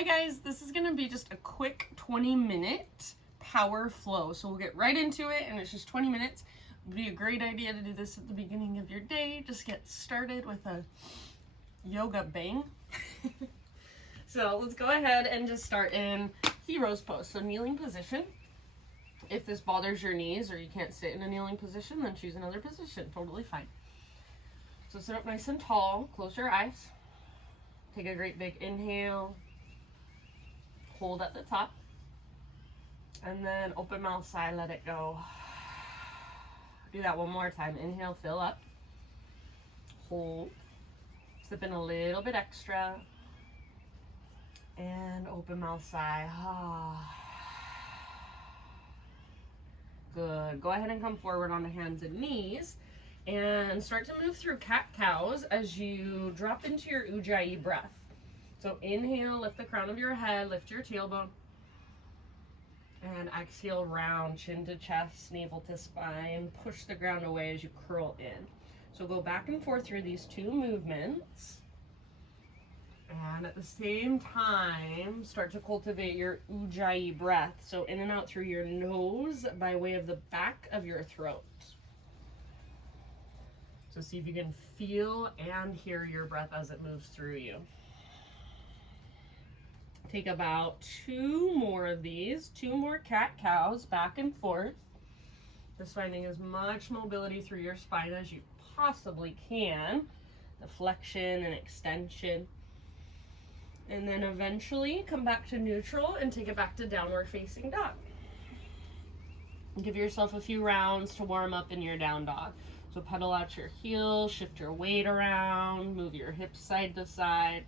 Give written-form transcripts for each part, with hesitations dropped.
Hi guys, this is gonna be just a quick 20-minute power flow. So we'll get right into it, and it's just 20 minutes. It would be a great idea to do this at the beginning of your day. Just get started with a yoga bang. So let's go ahead and just start in hero's pose. So kneeling position. If this bothers your knees or you can't sit in a kneeling position, then choose another position. Totally fine. So sit up nice and tall. Close your eyes. Take a great big inhale. Hold at the top. And then open mouth sigh, let it go. Do that one more time. Inhale, fill up. Hold. Sip in a little bit extra. And open mouth sigh. Good. Go ahead and come forward on the hands and knees. And start to move through cat-cows as you drop into your Ujjayi breath. So inhale, lift the crown of your head, lift your tailbone. And exhale, round, chin to chest, navel to spine. Push the ground away as you curl in. So go back and forth through these two movements. And at the same time, start to cultivate your Ujjayi breath. So in and out through your nose by way of the back of your throat. So see if you can feel and hear your breath as it moves through you. Take about 2 more of these, 2 more cat-cows back and forth. Just finding as much mobility through your spine as you possibly can. The flexion and extension. And then eventually come back to neutral and take it back to downward facing dog. Give yourself a few rounds to warm up in your down dog. So pedal out your heels, shift your weight around, move your hips side to side.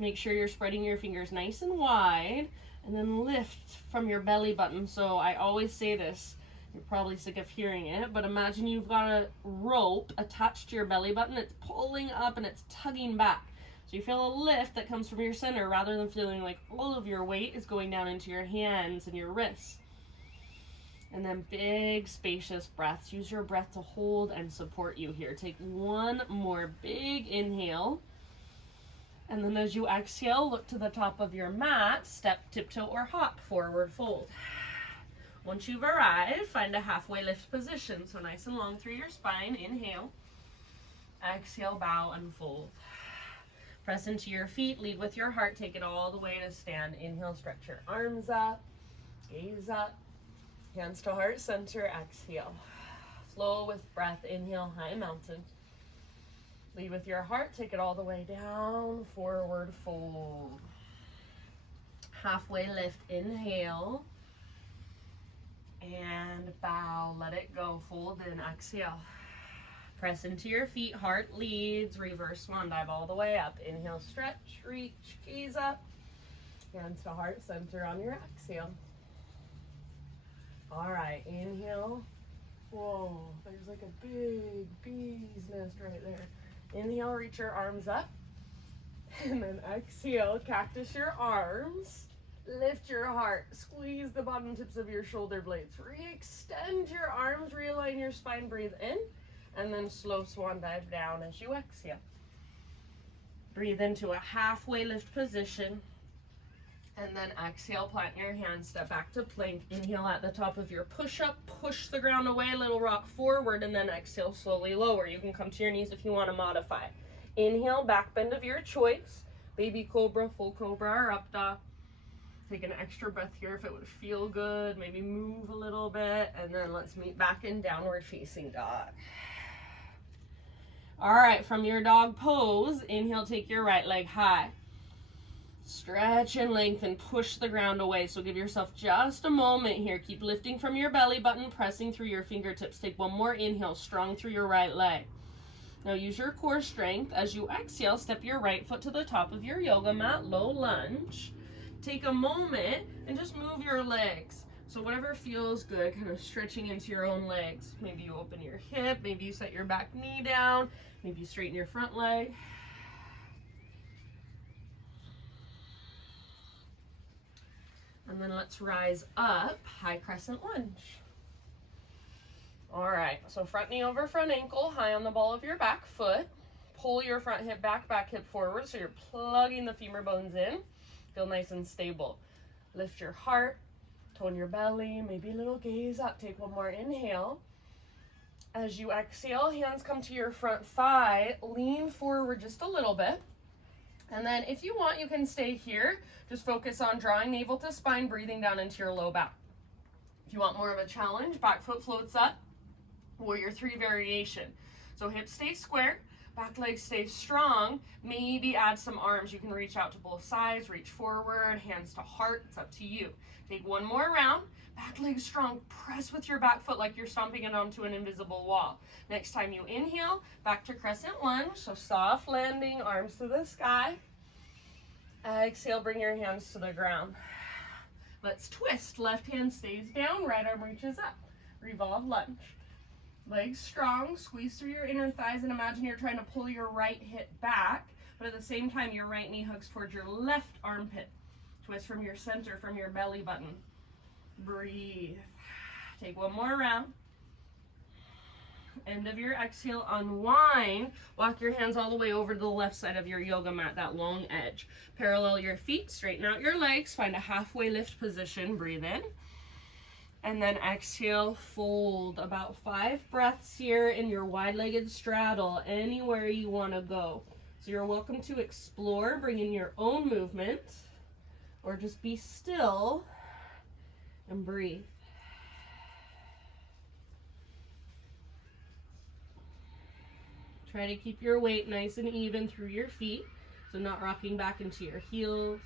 Make sure you're spreading your fingers nice and wide, and then lift from your belly button. So I always say this, you're probably sick of hearing it, but imagine you've got a rope attached to your belly button. It's pulling up and it's tugging back. So you feel a lift that comes from your center rather than feeling like all of your weight is going down into your hands and your wrists. And then big, spacious breaths. Use your breath to hold and support you here. Take one more big inhale. And then as you exhale, look to the top of your mat, step, tiptoe, or hop, forward fold. Once you've arrived, find a halfway lift position. So nice and long through your spine. Inhale. Exhale, bow and fold. Press into your feet, lead with your heart. Take it all the way to stand. Inhale, stretch your arms up, gaze up. Hands to heart center, exhale. Flow with breath, inhale, high mountain. Lead with your heart, take it all the way down, forward fold. Halfway lift, inhale. And bow, let it go, fold in, exhale. Press into your feet, heart leads, reverse swan dive all the way up. Inhale, stretch, reach, gaze up. Hands to heart center on your exhale. All right, inhale. Whoa, there's like a big bee's nest right there. Inhale, reach your arms up. And then exhale, cactus your arms. Lift your heart. Squeeze the bottom tips of your shoulder blades. Re-extend your arms, realign your spine, breathe in. And then slow swan dive down as you exhale. Breathe into a halfway lift position. And then exhale, plant your hands, step back to plank. Inhale at the top of your push-up, push the ground away, little rock forward, and then exhale, slowly lower. You can come to your knees if you want to modify. Inhale, back bend of your choice. Baby cobra, full cobra, or up dog. Take an extra breath here if it would feel good. Maybe move a little bit, and then let's meet back in downward facing dog. All right, from your dog pose, inhale, take your right leg high. Stretch and lengthen, push the ground away. So give yourself just a moment here. Keep lifting from your belly button, pressing through your fingertips. Take one more inhale, strong through your right leg. Now use your core strength. As you exhale, step your right foot to the top of your yoga mat, low lunge. Take a moment and just move your legs. So whatever feels good, kind of stretching into your own legs. Maybe you open your hip, maybe you set your back knee down, maybe you straighten your front leg. And then let's rise up, high crescent lunge. All right, so front knee over front ankle, high on the ball of your back foot. Pull your front hip back, back hip forward, so you're plugging the femur bones in. Feel nice and stable. Lift your heart, tone your belly, maybe a little gaze up. Take one more inhale. As you exhale, hands come to your front thigh, lean forward just a little bit. And then if you want, you can stay here. Just focus on drawing navel to spine, breathing down into your low back. If you want more of a challenge, back foot floats up, warrior 3 variation. So hips stay square, back leg stays strong. Maybe add some arms. You can reach out to both sides, reach forward, hands to heart. It's up to you. Take one more round. Back leg strong. Press with your back foot like you're stomping it onto an invisible wall. Next time you inhale, back to crescent lunge. So soft landing, arms to the sky. Exhale, bring your hands to the ground. Let's twist. Left hand stays down, right arm reaches up. Revolve lunge. Legs strong, squeeze through your inner thighs and imagine you're trying to pull your right hip back, but at the same time your right knee hugs towards your left armpit. Twist from your center, from your belly button. Breathe. Take one more round. End of your exhale, unwind. Walk your hands all the way over to the left side of your yoga mat, that long edge. Parallel your feet, straighten out your legs, find a halfway lift position, breathe in. And then exhale, fold. About 5 breaths here in your wide-legged straddle, anywhere you want to go. So you're welcome to explore, bring in your own movement, or just be still and breathe. Try to keep your weight nice and even through your feet, so not rocking back into your heels.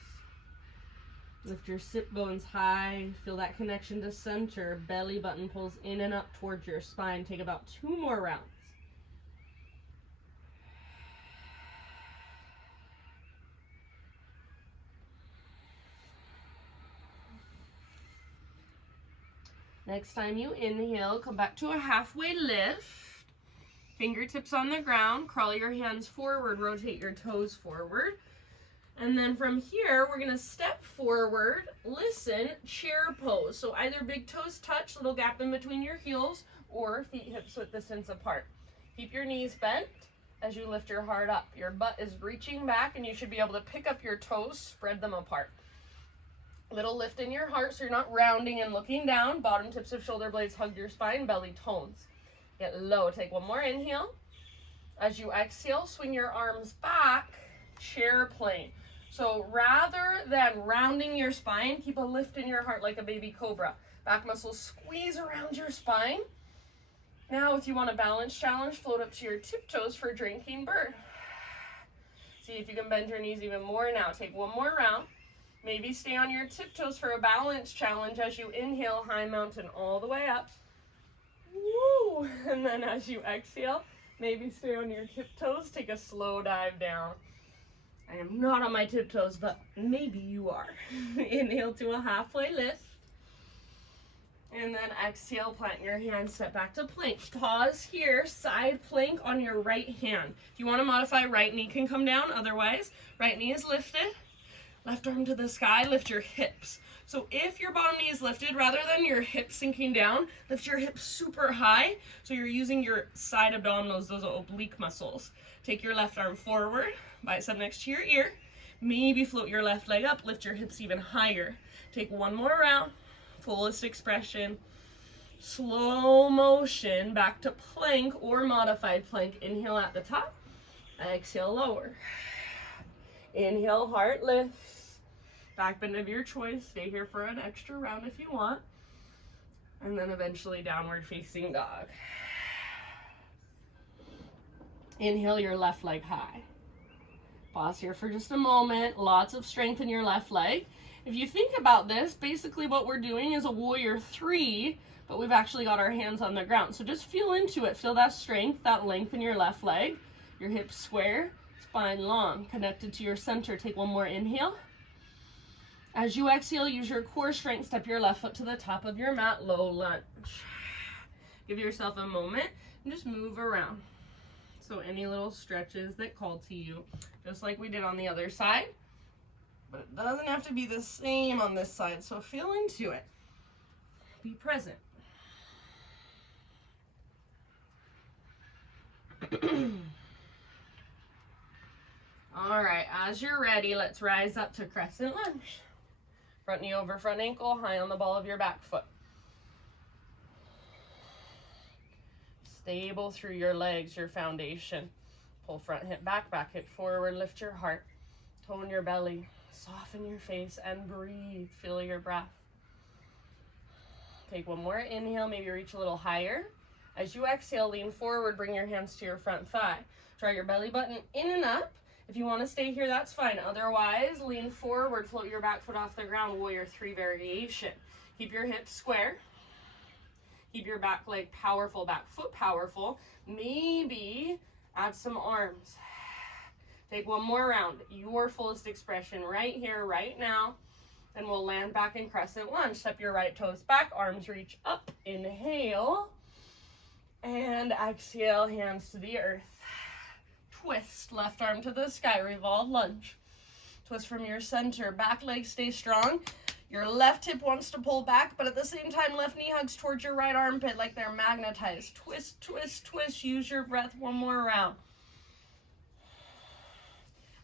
Lift your sit bones high, feel that connection to center. Belly button pulls in and up towards your spine. Take about 2 more rounds. Next time you inhale, come back to a halfway lift. Fingertips on the ground, crawl your hands forward, rotate your toes forward. And then from here, we're gonna step forward, listen, chair pose. So either big toes touch, little gap in between your heels, or feet hips width distance apart. Keep your knees bent as you lift your heart up. Your butt is reaching back and you should be able to pick up your toes, spread them apart. Little lift in your heart so you're not rounding and looking down. Bottom tips of shoulder blades hug your spine, belly tones. Get low, take one more inhale. As you exhale, swing your arms back, chair plane. So rather than rounding your spine, keep a lift in your heart like a baby cobra. Back muscles squeeze around your spine. Now if you want a balance challenge, float up to your tiptoes for drinking bird. See if you can bend your knees even more now. Take one more round. Maybe stay on your tiptoes for a balance challenge as you inhale, high mountain all the way up. Woo! And then as you exhale, maybe stay on your tiptoes, take a slow dive down. I am not on my tiptoes, but maybe you are. Inhale to a halfway lift. And then exhale, plant your hands, step back to plank. Pause here, side plank on your right hand. If you want to modify, right knee can come down. Otherwise, right knee is lifted. Left arm to the sky, lift your hips. So if your bottom knee is lifted, rather than your hips sinking down, lift your hips super high. So you're using your side abdominals, those oblique muscles. Take your left arm forward, bicep next to your ear. Maybe float your left leg up, lift your hips even higher. Take one more round, fullest expression. Slow motion, back to plank or modified plank. Inhale at the top, exhale lower. Inhale, heart lifts. Back bend of your choice. Stay here for an extra round if you want. And then eventually downward facing dog. Inhale your left leg high. Pause here for just a moment. Lots of strength in your left leg. If you think about this, basically what we're doing is a warrior 3, but we've actually got our hands on the ground. So just feel into it. Feel that strength, that length in your left leg. Your hips square. Spine long, connected to your center. Take one more inhale. As you exhale, use your core strength. Step your left foot to the top of your mat, low lunge. Give yourself a moment and just move around. So any little stretches that call to you, just like we did on the other side. But it doesn't have to be the same on this side, so feel into it. Be present. All right, as you're ready, let's rise up to Crescent Lunge. Front knee over front ankle, high on the ball of your back foot. Stable through your legs, your foundation. Pull front hip back, back hip forward, lift your heart. Tone your belly, soften your face, and breathe. Feel your breath. Take one more inhale, maybe reach a little higher. As you exhale, lean forward, bring your hands to your front thigh. Draw your belly button in and up. If you want to stay here, that's fine. Otherwise, lean forward, float your back foot off the ground, Warrior 3 variation. Keep your hips square. Keep your back leg powerful, back foot powerful. Maybe add some arms. Take one more round. Your fullest expression right here, right now. And we'll land back in Crescent Lunge. Step your right toes back, arms reach up. Inhale. And exhale, hands to the earth. Twist, left arm to the sky, revolve lunge. Twist from your center, back leg stay strong. Your left hip wants to pull back, but at the same time, left knee hugs towards your right armpit like they're magnetized. Twist, twist, twist. Use your breath one more round.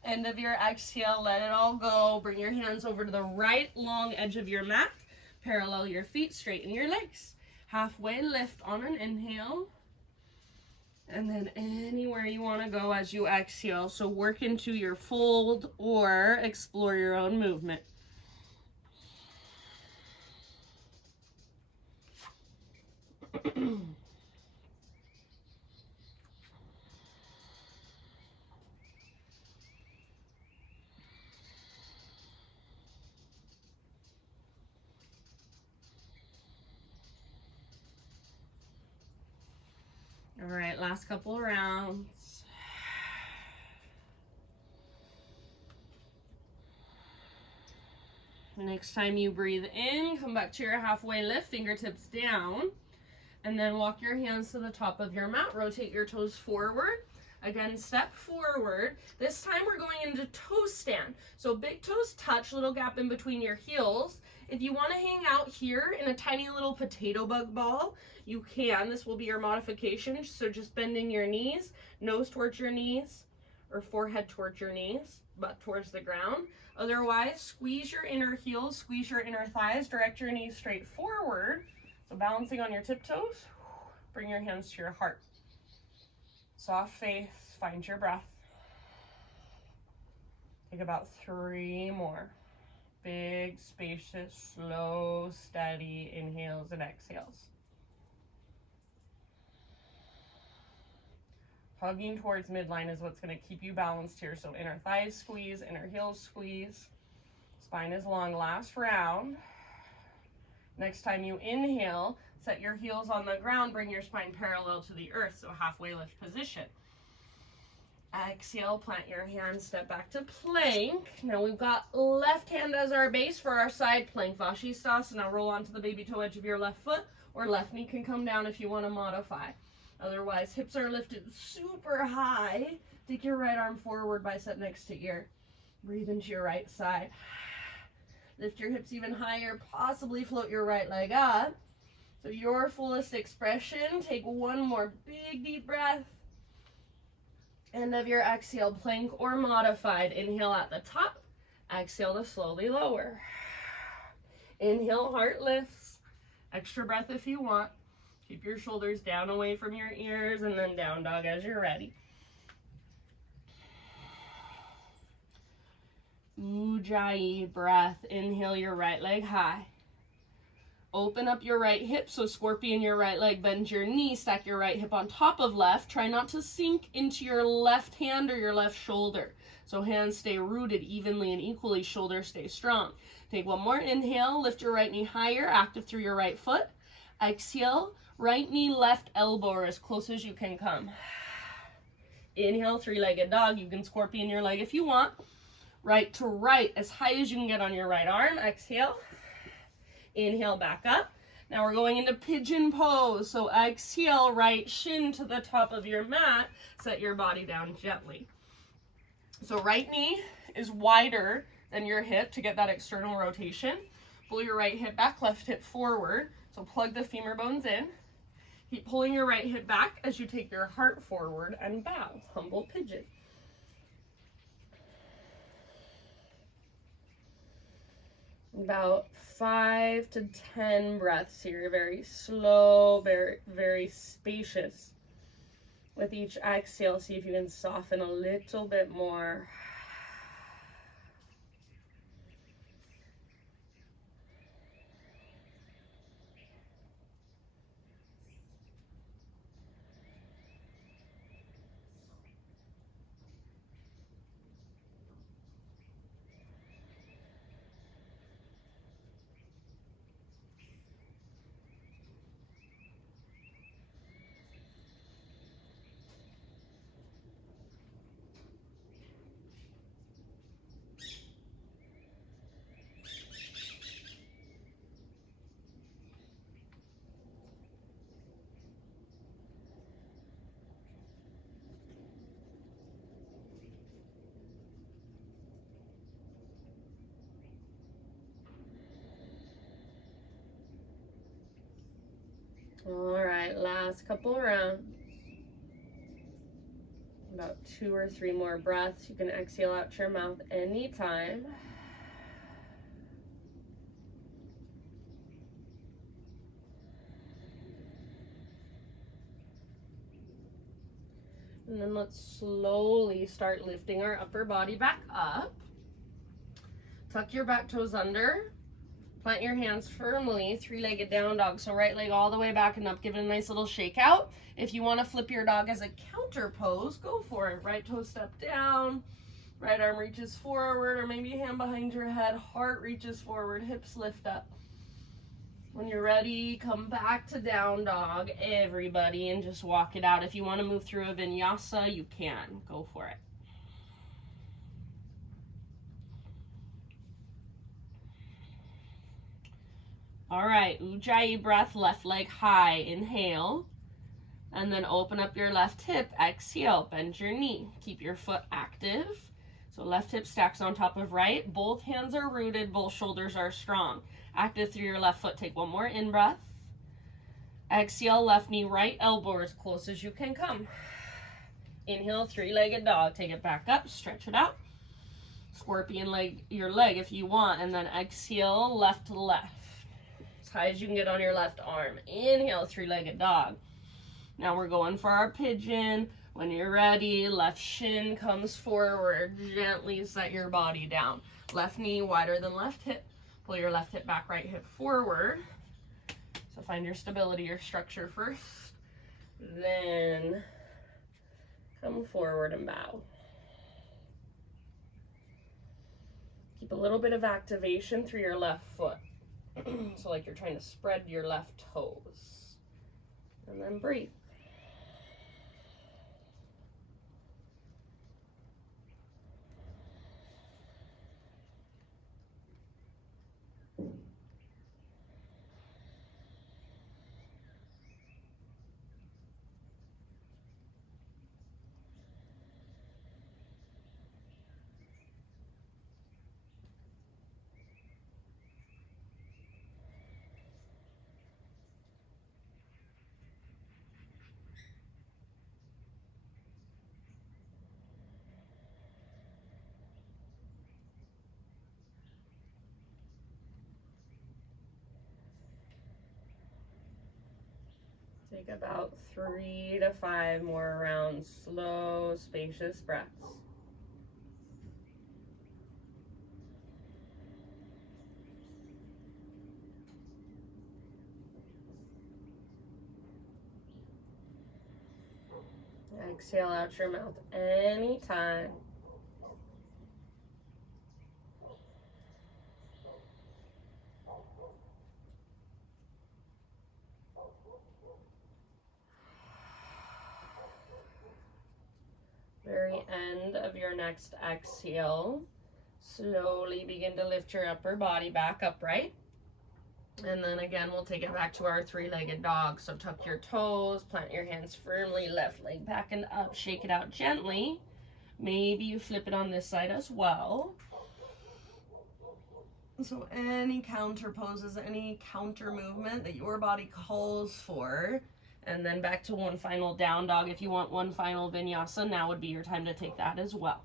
End of your exhale, let it all go. Bring your hands over to the right long edge of your mat. Parallel your feet, straighten your legs. Halfway lift on an inhale. And then anywhere you want to go as you exhale. So work into your fold or explore your own movement. All right, last couple of rounds. Next time you breathe in, come back to your halfway lift, fingertips down, and then walk your hands to the top of your mat. Rotate your toes forward. Again, step forward. This time we're going into toe stand. So big toes touch, little gap in between your heels. If you want to hang out here in a tiny little potato bug ball, you can. This will be your modification. So just bending your knees, nose towards your knees, or forehead towards your knees, butt towards the ground. Otherwise, squeeze your inner heels, squeeze your inner thighs, direct your knees straight forward. So balancing on your tiptoes, bring your hands to your heart. Soft face, find your breath. Take about 3 more. Big, spacious, slow, steady inhales and exhales. Hugging towards midline is what's going to keep you balanced here. So inner thighs squeeze, inner heels squeeze. Spine is long. Last round. Next time you inhale, set your heels on the ground, bring your spine parallel to the earth, so halfway lift position. Exhale, plant your hands, step back to plank. Now we've got left hand as our base for our side plank, Vashisthasana. Roll onto the baby toe edge of your left foot, or left knee can come down if you want to modify. Otherwise, hips are lifted super high. Take your right arm forward, bicep next to ear. Breathe into your right side. Lift your hips even higher, possibly float your right leg up. So your fullest expression. Take one more big deep breath. End of your exhale, plank or modified. Inhale at the top. Exhale to slowly lower. Inhale, heart lifts. Extra breath if you want. Keep your shoulders down away from your ears, and then down dog as you're ready. Ujjayi breath. Inhale your right leg high. Open up your right hip, so scorpion your right leg, bend your knee, stack your right hip on top of left. Try not to sink into your left hand or your left shoulder. So hands stay rooted evenly and equally, shoulders stay strong. Take one more inhale, lift your right knee higher, active through your right foot. Exhale, right knee, left elbow, or as close as you can come. Inhale, 3-legged dog. You can scorpion your leg if you want. Right to right, as high as you can get on your right arm. Exhale. Inhale, back up. Now we're going into Pigeon Pose. So exhale, right shin to the top of your mat. Set your body down gently. So right knee is wider than your hip to get that external rotation. Pull your right hip back, left hip forward. So plug the femur bones in. Keep pulling your right hip back as you take your heart forward and bow. Humble pigeon. About 5 to 10 breaths here, very slow, very, very spacious. With each exhale, see if you can soften a little bit more. All right, last couple rounds. About 2 or 3 more breaths. You can exhale out your mouth anytime. And then let's slowly start lifting our upper body back up. Tuck your back toes under. Plant your hands firmly, 3-legged down dog. So right leg all the way back and up. Give it a nice little shake out. If you want to flip your dog as a counter pose, go for it. Right toe step down. Right arm reaches forward, or maybe hand behind your head. Heart reaches forward, hips lift up. When you're ready, come back to down dog, everybody, and just walk it out. If you want to move through a vinyasa, you can. Go for it. All right, Ujjayi breath, left leg high, inhale, and then open up your left hip, exhale, bend your knee, keep your foot active. So left hip stacks on top of right, both hands are rooted, both shoulders are strong. Active through your left foot, take one more in breath. Exhale, left knee, right elbow as close as you can come. Inhale, 3-legged dog, take it back up, stretch it out. Scorpion leg, your leg if you want, and then exhale, left to left. As high as you can get on your left arm. Inhale, 3-legged dog. Now we're going for our pigeon. When you're ready, left shin comes forward. Gently set your body down. Left knee wider than left hip. Pull your left hip back, right hip forward. So find your stability, your structure first. Then come forward and bow. Keep a little bit of activation through your left foot. So like you're trying to spread your left toes. And then breathe. Take about 3 to 5 more rounds, slow, spacious breaths. Exhale out your mouth anytime. Very end of your next exhale, slowly begin to lift your upper body back upright. And then again, we'll take it back to our 3-legged dog. So tuck your toes, plant your hands firmly, left leg back and up, shake it out gently. Maybe you flip it on this side as well. So any counter poses, any counter movement that your body calls for. And then back to one final down dog. If you want one final vinyasa, now would be your time to take that as well.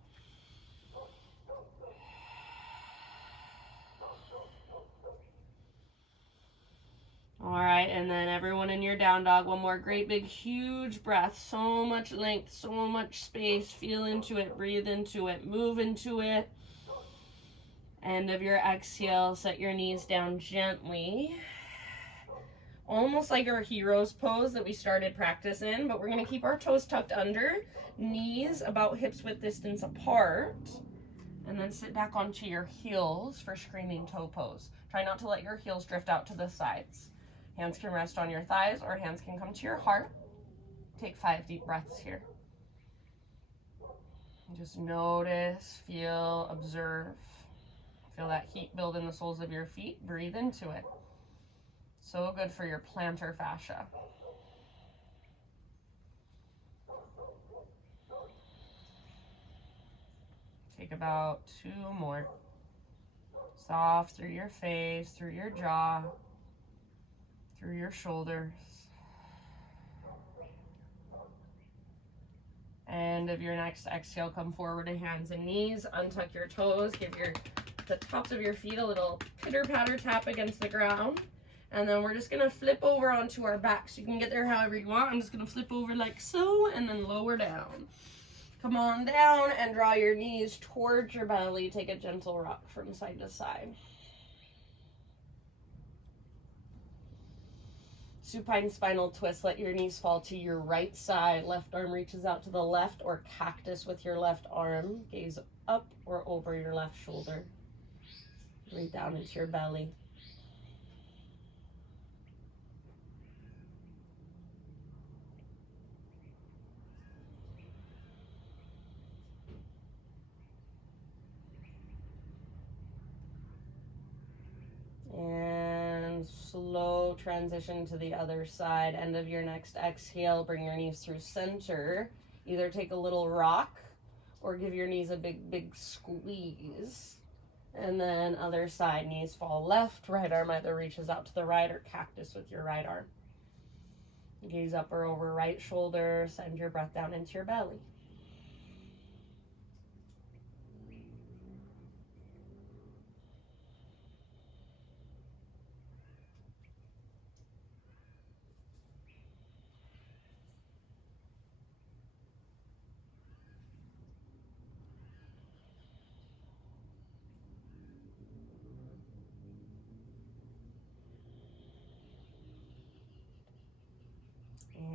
and then everyone in your down dog, one more great big huge breath. So much length, so much space. Feel into it, breathe into it, move into it. End of your exhale, set your knees down gently. Almost like our hero's pose that we started practice in, but we're gonna keep our toes tucked under, knees about hips width distance apart, and then sit back onto your heels for screaming toe pose. Try not to let your heels drift out to the sides. Hands can rest on your thighs or hands can come to your heart. Take 5 deep breaths here. Just notice, feel, observe. Feel that heat build in the soles of your feet. Breathe into it. So good for your plantar fascia. Take about 2 more. Soft through your face, through your jaw, through your shoulders. End of your next exhale, come forward to hands and knees. Untuck your toes. Give the tops of your feet a little pitter-patter tap against the ground. And then we're just going to flip over onto our backs. You can get there however you want. I'm just going to flip over like so and then lower down. Come on down and draw your knees towards your belly. Take a gentle rock from side to side. Supine spinal twist. Let your knees fall to your right side. Left arm reaches out to the left, or cactus with your left arm. Gaze up or over your left shoulder. Breathe down into your belly. And slow transition to the other side. End of your next exhale, bring your knees through center. Either take a little rock or give your knees a big squeeze. And then other side, knees fall left, right arm either reaches out to the right or cactus with your right arm. Gaze up or over right shoulder, send your breath down into your belly.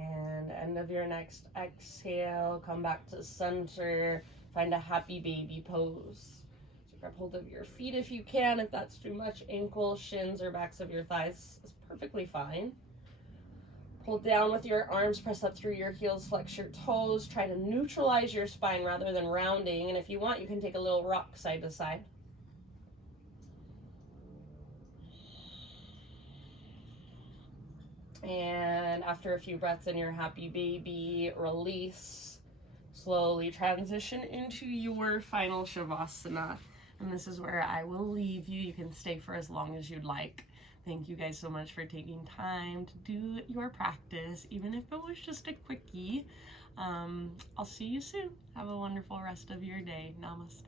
And end of your next exhale, come back to center, find a happy baby pose. So grab hold of your feet if you can. If that's too much, ankles, shins, or backs of your thighs is perfectly fine. Hold down with your arms, press up through your heels, flex your toes. Try to neutralize your spine rather than rounding. And if you want, you can take a little rock side to side. And after a few breaths in your happy baby, release. Slowly transition into your final Shavasana. And this is where I will leave you. You can stay for as long as you'd like. Thank you guys so much for taking time to do your practice, even if it was just a quickie. I'll see you soon. Have a wonderful rest of your day. Namaste.